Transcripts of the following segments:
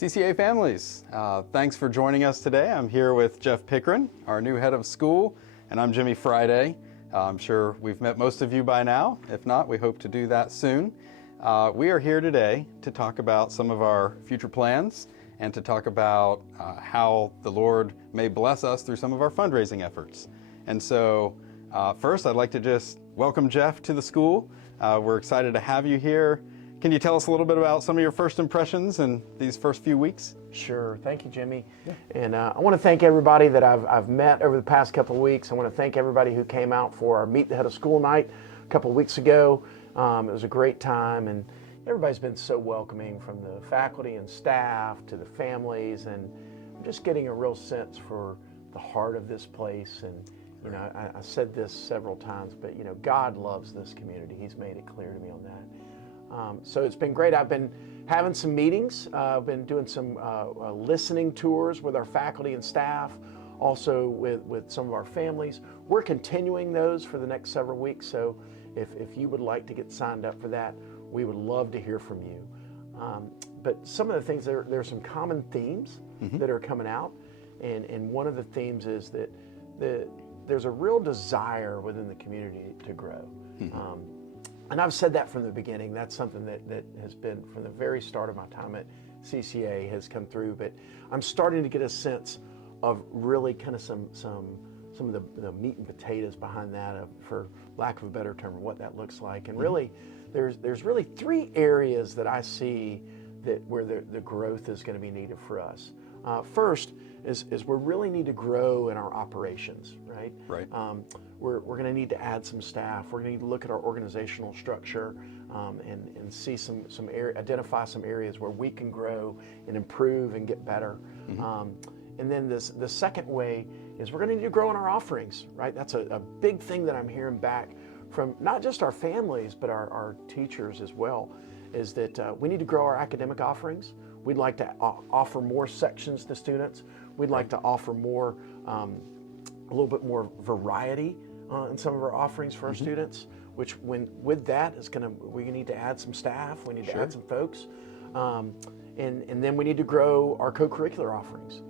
CCA families, thanks for joining us today. I'm here with Jeff Pickren, our new head of school, and I'm Jimmy Friday. I'm sure we've met most of you by now. If not, we hope to do that soon. We are here today to talk about some of our future plans and to talk about how the Lord may bless us through some of our fundraising efforts. And so first, I'd like to just welcome Jeff to the school. We're excited to have you here. Can you tell us a little bit about some of your first impressions in these first few weeks? Sure. Thank you, Jimmy. Yeah. And I want to thank everybody that I've met over the past couple of weeks. I want to thank everybody who came out for our Meet the Head of School night a couple of weeks ago. It was a great time, and everybody's been so welcoming, from the faculty and staff to the families, and I'm just getting a real sense for the heart of this place. And you know, I said this several times, but you know, God loves this community. He's made it clear to me on that. So it's been great. I've been having some meetings. I've been doing some listening tours with our faculty and staff, also with some of our families. We're continuing those for the next several weeks. So if you would like to get signed up for that, we would love to hear from you. But some of the things, there are some common themes that are coming out. And one of the themes is that there's a real desire within the community to grow. And I've said that from the beginning. That's something that has been from the very start of my time at CCA has come through. But I'm starting to get a sense of really kind of some of the meat and potatoes behind that, for lack of a better term, what that looks like. And really, there's really three areas that I see that where the growth is going to be needed for us. First is we really need to grow in our operations, right? Right. We're going to need to add some staff. We're going to need to look at our organizational structure and see identify some areas where we can grow and improve and get better. And then the second way is we're going to need to grow in our offerings, right? That's a big thing that I'm hearing back from not just our families, but our teachers as well, is that we need to grow our academic offerings. We'd like to offer more sections to students. We'd like to offer more, a little bit more variety in some of our offerings for our students, which with that is we need to add some staff. We need to add some folks. And then we need to grow our co-curricular offerings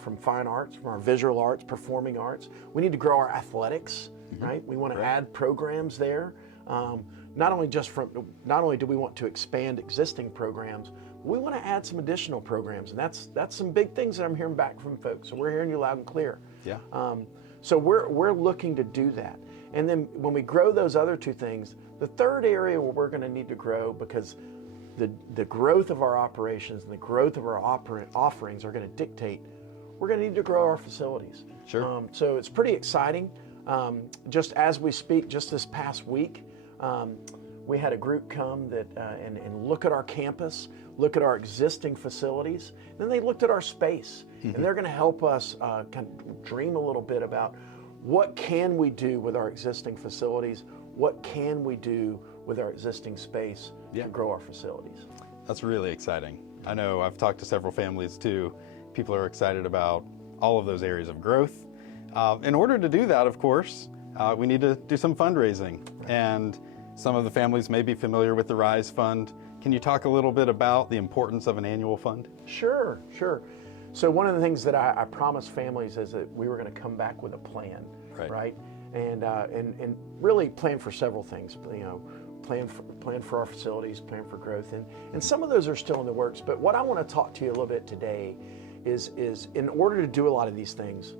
from fine arts, from our visual arts, performing arts. We need to grow our athletics, right? We want to add programs there. Not only do we want to expand existing programs, we want to add some additional programs, and that's some big things that I'm hearing back from folks. So we're hearing you loud and clear. Yeah. So we're looking to do that, and then when we grow those other two things, the third area where we're going to need to grow, because the growth of our operations and the growth of our offerings are going to dictate, we're going to need to grow our facilities. Sure. So it's pretty exciting. Just as we speak, just this past week, we had a group come and look at our campus, look at our existing facilities. Then they looked at our space, and they're going to help us kind of dream a little bit about what can we do with our existing facilities, what can we do with our existing space to grow our facilities. That's really exciting. I know I've talked to several families too. People are excited about all of those areas of growth. In order to do that, of course, we need to do some fundraising. And some of the families may be familiar with the RISE Fund. Can you talk a little bit about the importance of an annual fund? Sure. So one of the things that I promised families is that we were going to come back with a plan, right? And really plan for several things. You know, plan for our facilities, plan for growth, and some of those are still in the works. But what I want to talk to you a little bit today is in order to do a lot of these things,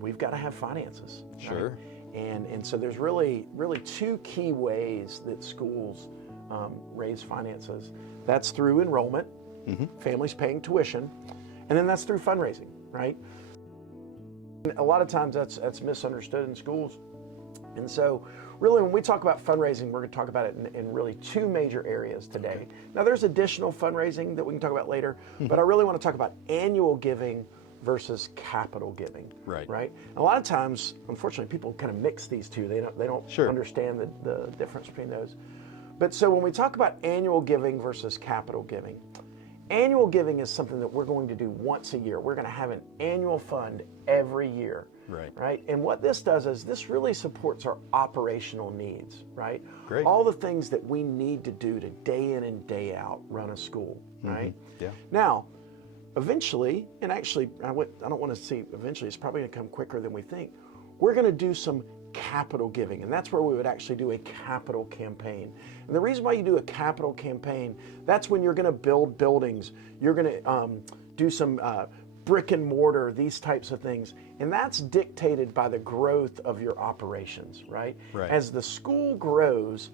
we've got to have finances. Sure. Right? And so there's really two key ways that schools raise finances. That's through enrollment, families paying tuition, and then that's through fundraising, right? And a lot of times that's misunderstood in schools. And so really when we talk about fundraising, we're going to talk about it in really two major areas today. Okay. Now there's additional fundraising that we can talk about later, but I really want to talk about annual giving versus capital giving, right? And a lot of times, unfortunately, people kind of mix these two. They don't understand the difference between those. But so when we talk about annual giving versus capital giving, annual giving is something that we're going to do once a year. We're going to have an annual fund every year, right? And what this does is this really supports our operational needs, right? Great. All the things that we need to do to day in and day out run a school, right? Yeah. Now, eventually, and actually, I don't want to see eventually, it's probably going to come quicker than we think. We're going to do some capital giving, and that's where we would actually do a capital campaign. And the reason why you do a capital campaign, that's when you're going to build buildings, you're going to do some brick and mortar, these types of things, and that's dictated by the growth of your operations, right? As the school grows,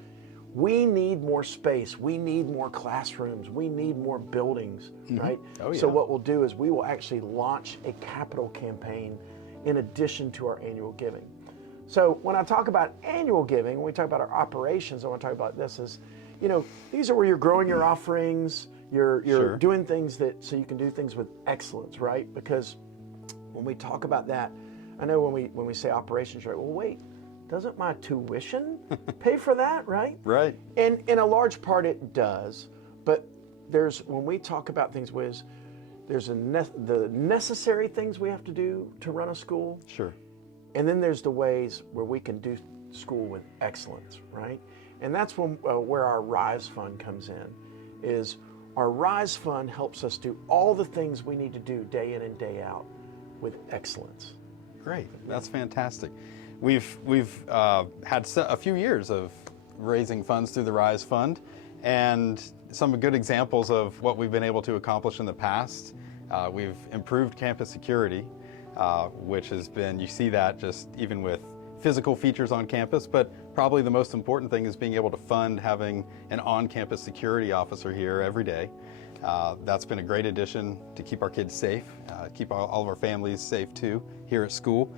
we need more space, we need more classrooms, we need more buildings, right? So what we'll do is we will actually launch a capital campaign in addition to our annual giving. So when I talk about annual giving, when we talk about our operations, I want to talk about this is, these are where you're growing your offerings, you're doing things so you can do things with excellence, right? Because when we talk about that, I know when we say operations, right? Well, wait, doesn't my tuition pay for that, right? Right. And in a large part it does, but when we talk about things, there's the necessary things we have to do to run a school. Sure. And then there's the ways where we can do school with excellence, right? And that's where our RISE Fund comes in, is our RISE Fund helps us do all the things we need to do day in and day out with excellence. Great, that's fantastic. We've had a few years of raising funds through the RISE Fund, and some good examples of what we've been able to accomplish in the past. We've improved campus security, which has been, you see that just even with physical features on campus, but probably the most important thing is being able to fund having an on-campus security officer here every day. That's been a great addition to keep our kids safe, keep all of our families safe too here at school.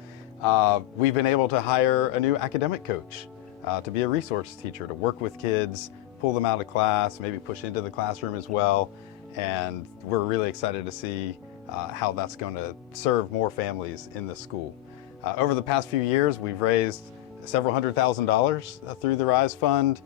We've been able to hire a new academic coach to be a resource teacher, to work with kids, pull them out of class, maybe push into the classroom as well. And we're really excited to see how that's going to serve more families in the school. Over the past few years, we've raised several $100,000 through the RISE Fund.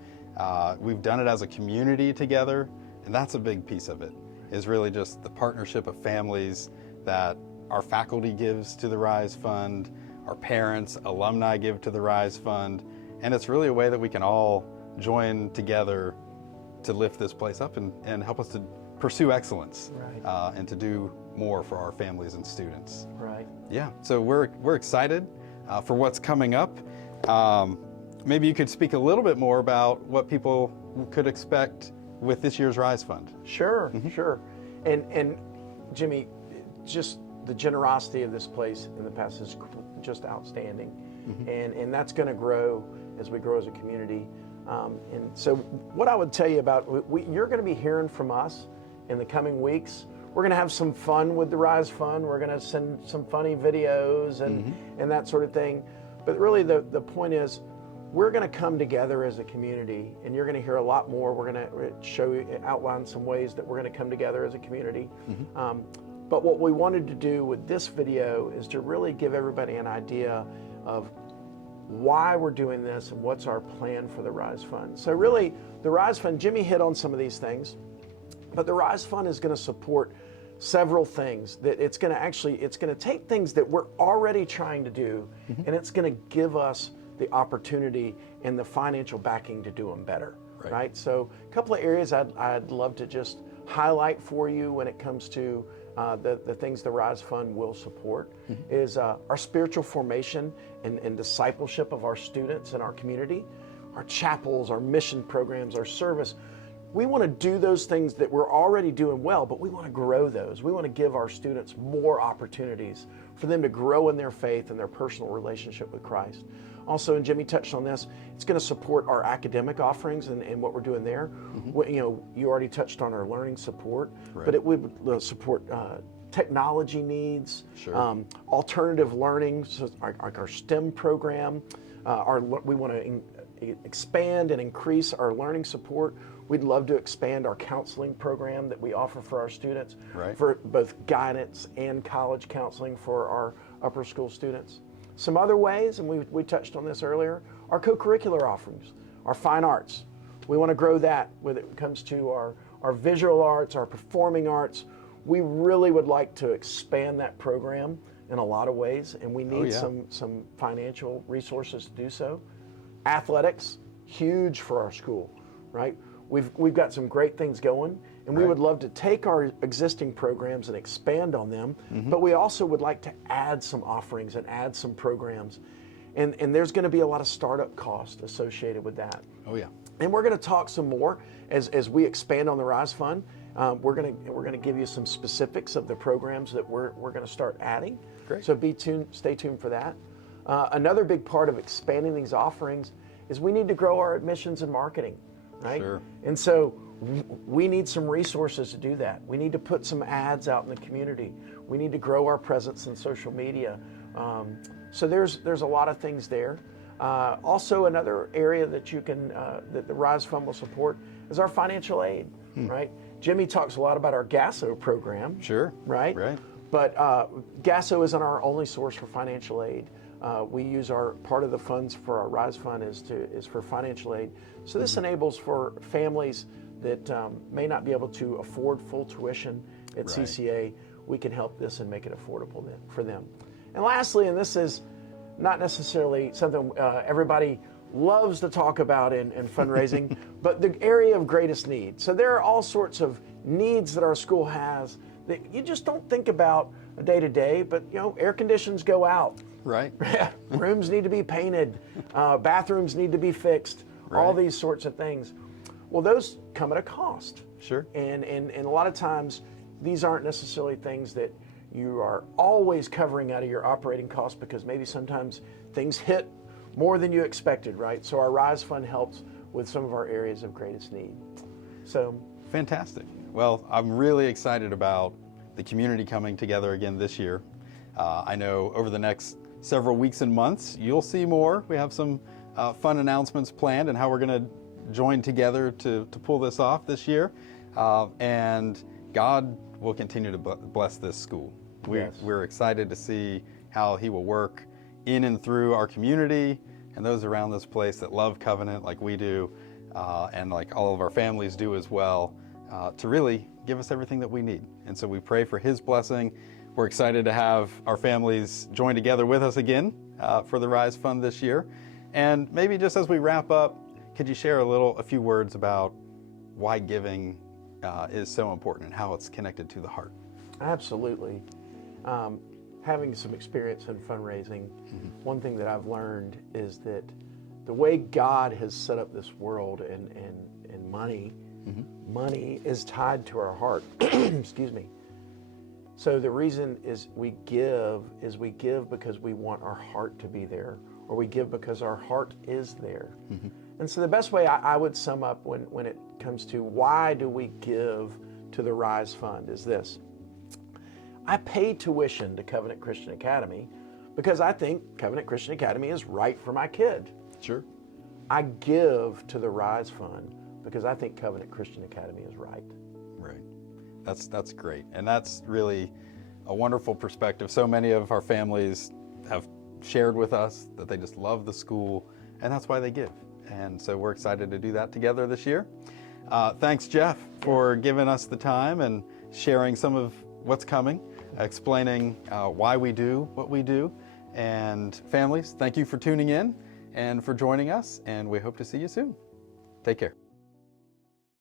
We've done it as a community together, and that's a big piece of it, is really just the partnership of families that our faculty gives to the RISE Fund, our parents, alumni give to the RISE Fund, and it's really a way that we can all join together to lift this place up and help us to pursue excellence, and to do more for our families and students. Right. Yeah, so we're excited for what's coming up. Maybe you could speak a little bit more about what people could expect with this year's RISE Fund. Sure, sure. And Jimmy, just the generosity of this place in the past is just outstanding. And that's going to grow as we grow as a community. And so what I would tell you about, you're going to be hearing from us in the coming weeks. We're going to have some fun with the RISE Fund. We're going to send some funny videos and that sort of thing. But really the point is, we're going to come together as a community, and you're going to hear a lot more. We're going to outline some ways that we're going to come together as a community. But what we wanted to do with this video is to really give everybody an idea of why we're doing this and what's our plan for the RISE Fund. So really, the RISE Fund, Jimmy hit on some of these things, but the RISE Fund is going to support several things. That it's going to take things that we're already trying to do, and it's going to give us the opportunity and the financial backing to do them better, right? So a couple of areas I'd love to just highlight for you when it comes to the things the RISE Fund will support is our spiritual formation and discipleship of our students and our community, our chapels, our mission programs, our service. We want to do those things that we're already doing well, but we want to grow those. We want to give our students more opportunities for them to grow in their faith and their personal relationship with Christ. Also, and Jimmy touched on this, it's going to support our academic offerings and what we're doing there. You already touched on our learning support, but it would support technology needs, alternative learning, so our STEM program. We want to expand and increase our learning support. We'd love to expand our counseling program that we offer for our students, for both guidance and college counseling for our upper school students. Some other ways, and we touched on this earlier, our co-curricular offerings, our fine arts. We want to grow that when it comes to our visual arts, our performing arts. We really would like to expand that program in a lot of ways, and we need some financial resources to do so. Athletics, huge for our school, right? We've got some great things going, And we Right. would love to take our existing programs and expand on them, but we also would like to add some offerings and add some programs. And there's going to be a lot of startup cost associated with that. Oh, yeah. And we're going to talk some more as we expand on the Rise Fund. We're going to give you some specifics of the programs that we're going to start adding. Great. So stay tuned for that. Another big part of expanding these offerings is we need to grow our admissions and marketing, right? Sure. And so we need some resources to do that. We need to put some ads out in the community. We need to grow our presence in social media. So there's a lot of things there. Also, another area that you can that the Rise Fund will support is our financial aid, right? Jimmy talks a lot about our GASO program. Sure. Right? Right. But GASO isn't our only source for financial aid. We use part of the funds for our Rise Fund is for financial aid. So this enables for families that may not be able to afford full tuition at Right. CCA. We can help this and make it affordable for them. And lastly, and this is not necessarily something everybody loves to talk about in fundraising, but the area of greatest need. So there are all sorts of needs that our school has that you just don't think about day to day, but air conditions go out. Right. Rooms need to be painted, bathrooms need to be fixed, all Right. these sorts of things. Well, those come at a cost. Sure. And a lot of times, these aren't necessarily things that you are always covering out of your operating costs because maybe sometimes things hit more than you expected, right? So our Rise Fund helps with some of our areas of greatest need. So Fantastic. Well, I'm really excited about the community coming together again this year. I know over the next several weeks and months, you'll see more. We have some fun announcements planned and how we're going to join together to pull this off this year. And God will continue to bless this school. Yes. We're excited to see how He will work in and through our community and those around this place that love Covenant like we do, and like all of our families do as well, to really give us everything that we need. And so we pray for His blessing. We're excited to have our families join together with us again for the Rise Fund this year. And maybe just as we wrap up, could you share a few words about why giving is so important and how it's connected to the heart? absolutely. Having some experience in fundraising, one thing that I've learned is that the way God has set up this world and money, money is tied to our heart. Excuse me. So the reason is we give because we want our heart to be there, or we give because our heart is there. And so the best way I would sum up when it comes to why do we give to the Rise Fund is this. I pay tuition to Covenant Christian Academy because I think Covenant Christian Academy is right for my kid. Sure. I give to the Rise Fund because I think Covenant Christian Academy is right. Right. That's great. And that's really a wonderful perspective. So many of our families have shared with us that they just love the school, and that's why they give. And so we're excited to do that together this year. Thanks, Jeff, for giving us the time and sharing some of what's coming, explaining why we do what we do. And families, thank you for tuning in and for joining us, and we hope to see you soon. Take care.